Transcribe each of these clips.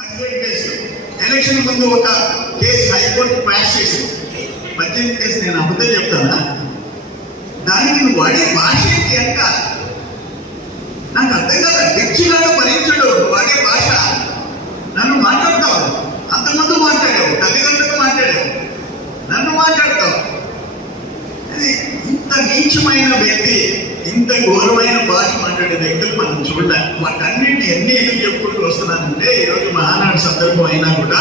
Election ముందు ఒక case high court crash చేసింది. పద్దెనిమిది కేసు నేను అబద్ధం చెప్తానా? దానికి నువ్వు వాడే భాష ఏంటి? అంట నాకు అర్థం కాదు. వ్యక్తిలను భరించడు. వాడే భాష. నన్ను మాట్లాడతావు. అంతకుముందు మాట్లాడావు. తల్లిదండ్రులు మాట్లాడావు. నన్ను మాట్లాడతావు. నీచమైన వ్యక్తి ఇంత ఘోరమైన భాష మాట్లాడే వ్యక్తులు మనం చూడాలి. వాటన్నింటినీ ఎన్ని ఎందుకు చెప్పుకుంటూ వస్తున్నానంటే ఈరోజు మహానాడు సందర్భం అయినా కూడా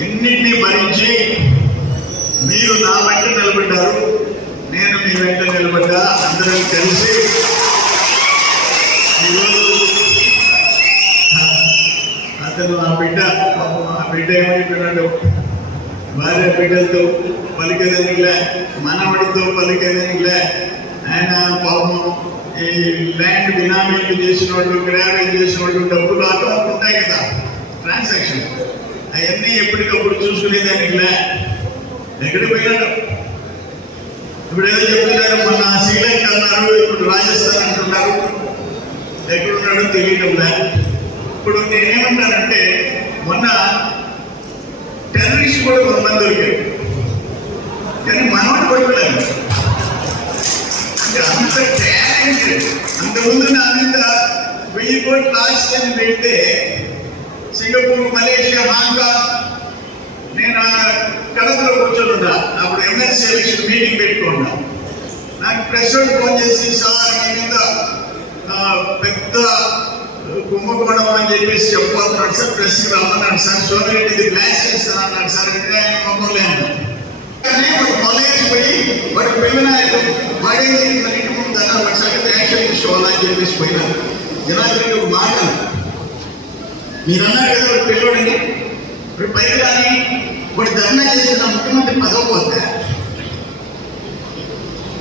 ఎన్నింటినీ భరించి మీరు నా వెంట నిలబడ్డారు నేను మీ వెంట నిలబడ్డా అందరం కలిసి అతను ఆ బిడ్డ ఆ బిడ్డ ఏమైపోయినాడు భార్య బిడ్డలతో పలికేదనిలే మనవడితో పలికేదనిలే ఆయన పాపం ఈ ల్యాండ్ బినామీలు చేసిన వాళ్ళు గ్రావెల్ చేసిన వాళ్ళు డబ్బులు అటు అటు ఉంటాయి కదా ట్రాన్సాక్షన్ అవన్నీ ఎప్పటికప్పుడు చూసుకునేదానికిలే ఎక్కడికి పోయినాడు ఇప్పుడు ఏదో చెప్తున్నారు మన శ్రీలంక అన్నారు ఇప్పుడు రాజస్థాన్ అంటున్నారు ఎక్కడున్నాడో తెలియడం లే ఇప్పుడు నేనేమంటానంటే మొన్న టెర్రరిస్ట్ కూడా కొంతమంది దొరికారు కానీ మనవాడు పడిపోయాడు అంటే అంత టాలెంటెడ్ అంతకుముందు నా మీద వెయ్యి కోట్లు లాస్ట్ అని పెడితే సింగపూర్ మలేషియా హాంకాంగ్ నేను కడపలో కూర్చొని అప్పుడు ఎంఎస్ ఎలక్షన్ మీటింగ్ పెట్టుకున్నా. నాకు ప్రెసిడెంట్ ఫోన్ చేసి సార్ మీ మీద పెద్ద కుంభకోణం అని చెప్పేసి చెప్పాలన్నాడు సార్ ప్రెస్కి రమ్మన్నాడు. సార్ సోదరెడ్డి ఇది గ్లాస్ చేస్తాను అన్నాడు సార్ అంటే ఆయన మొహం లేదు కాలేజ్ పోయి వాడు పెళ్ళినాయకు వాడే మన ఇంటి ముందు అన్న వాడి సంగతి యాక్షన్ తీసుకోవాలని చెప్పేసి పోయినారు జనాలు ఒక మాట. మీరు అన్నారు కదా వాడు పిల్లోడని ఇప్పుడు పైకి రాని వాడు ధర్నా చేసిన ముఖ్యమంత్రి పదవపోతే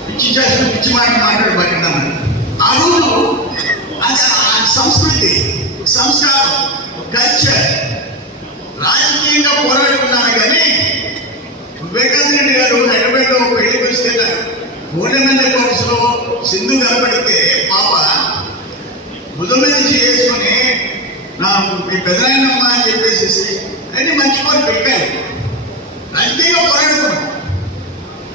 పిచ్చి చేసిన పిచ్చి మాట మాట్లాడి పట్టినాను ఆ రోజు అది సంస్కృతి సంస్కారం కల్చర్ రాజకీయంగా పోరాడుకున్నాను కానీ వివేకానంద రెడ్డి గారు హైదరాబాద్లో ఒక పెళ్ళి తీసుకెళ్ళారు కోర్సులో సింధు కనపడితే పాప భుజం మీద చేసుకొని నా మీ పెదనాయనమ్మ అని చెప్పేసి అని మర్చిపోయి పెట్టారు. రాజకీయంగా పోరాడుకున్నాం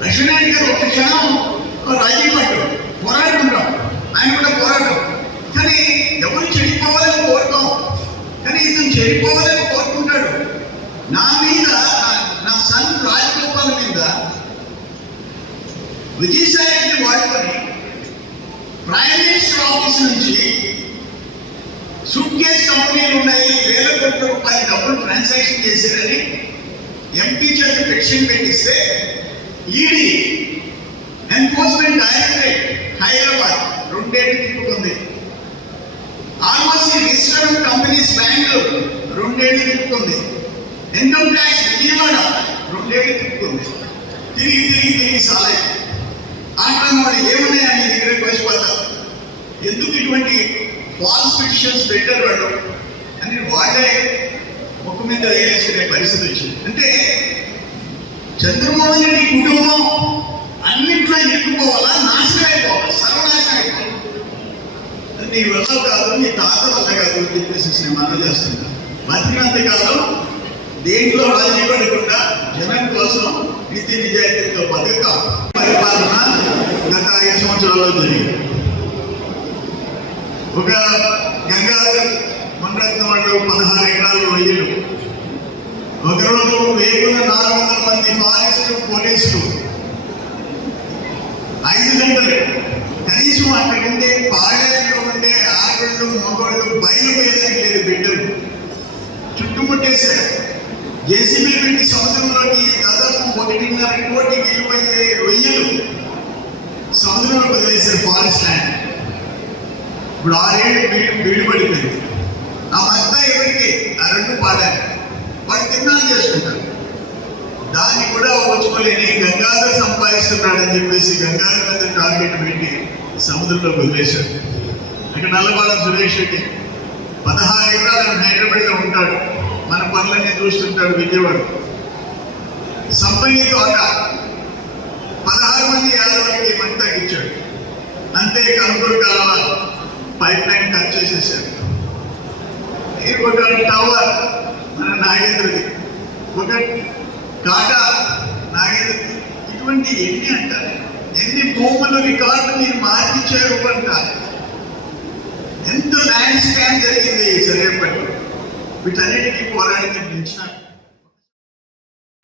లక్ష్మీనారాయణ గారు ఒక క్షణం రాజీ పట్టు. పోరాడుకుంటాం ఆయన కూడా పోరాటం. కానీ ఎవరు చెడిపోవాలని కోరుతాం కానీ ఇతను చెడిపోవాలని కోరుకుంటాడు. నా మీద నా- నా సన్ రాజగోపాల్ మీద విజయసాయి రెడ్డి వాడుకొని ప్రైమ్ మినిస్టర్ ఆఫీస్ నుంచి సూట్ కేస్ కంపెనీలు ఉన్నాయి వేల కోట్ల రూపాయలు డబ్బులు ట్రాన్సాక్షన్ చేశారని ఎంపీ చేత పిటిషన్ పెట్టిస్తే ఈడీ ఎన్ఫోర్స్మెంట్ డైరెక్టరేట్ హైదరాబాద్ రెండేళ్ళు తిప్పుకుంది. ఆల్మోస్ట్ రిజిస్టర్ కంపెనీస్ బెంగళూరు రెండేళ్ళు తిప్పుకుంది. ఇన్కమ్ ట్యాక్స్ విజయవాడ రెండేళ్ళు తిప్పుకుంది. తిరిగి తిరిగి తిరిగి సాలేదు ఆటలు వాడు ఏమున్నాయని దగ్గర దగ్గరికి ఎందుకు ఇటువంటి ఫాల్స్ ఫిక్షన్స్ పెట్టారు వాళ్ళు? అని వాళ్ళే ముక్కు మీద వేసుకునే పరిస్థితి వచ్చింది. అంటే చంద్రమోహన్ రెడ్డి కుటుంబం అన్నింట్లో ఎక్కుపోవాలా నాశనం అయిపోవాలి. సర్వనాశనం అయిపోవాలి. నీ వల్ల కాదు నీ తాత వల్ల కాదు అని చెప్పేసి నేను మనం చేస్తున్నా బతికినంత కాలం దేంట్లో రాజీ పడకుండా జనం కోసం నీతి నిజాయితీతో భద్రత పరిపాలన గత ఐదు సంవత్సరాల్లో జరిగింది. ఒక గంగాధర్ మండలం వాళ్ళు పదహారు ఎకరాలు రొయ్యలు. ఒకరోజు వేగున నాలుగు వందల మంది ఫారెస్ట్ పోలీసులు. ఐదు గంటలు. కనీసం అక్కడ పాడేళ్ళలో ఉండే ఆడళ్ళు మగవాళ్ళు బయలుదేరడానికి లేదు బిడ్డలు. చుట్టుముట్టేశారు. జేసీబీ పెట్టి సముద్రంలోకి దాదాపు ఒకటిన్నర కోటి విలువయ్యే రొయ్యలు సముద్రంలో వదిలేశారు ఫారెస్ట్ ల్యాండ్ ఇప్పుడు ఆరేళ్ళు విడిపడిపోయింది బీడు ఆ మత్త ఎవరికి ఆ రెండు పాడాలి వాడు తిన్నాను చేసుకుంటారు దాన్ని కూడా ఓచుకోలేని గంగాధర్ సంపాదిస్తున్నాడని చెప్పేసి గంగాధర్ మీద టార్గెట్ పెట్టి సముద్రంలో వదిలేశాడు ఇక నల్లబాల సురేష్ రెడ్డి పదహారు ఎకరాలు హైదరాబాద్లో ఉంటాడు మన పనులన్నీ చూస్తుంటాడు విజయవాడ సంపంగి తోట పదహారు మంది యాదవులకి మంట ఇచ్చాడు. అంతే కనుగోలు కాలువ పైప్ లైన్ కట్ చేసేసాడు ఇది ఒక టవర్ మన నాగేంద్రది. ఒక టాటా నాగేంద్రది. ఇటువంటి ఎన్ని అంటారు ఎన్ని భూములు రికార్డు మీరు మార్పించారు అంటారు ఎంత ల్యాండ్ స్కాన్ జరిగింది సరేపట్లో వీటన్నిటికీ పోరాడికి పెంచినారు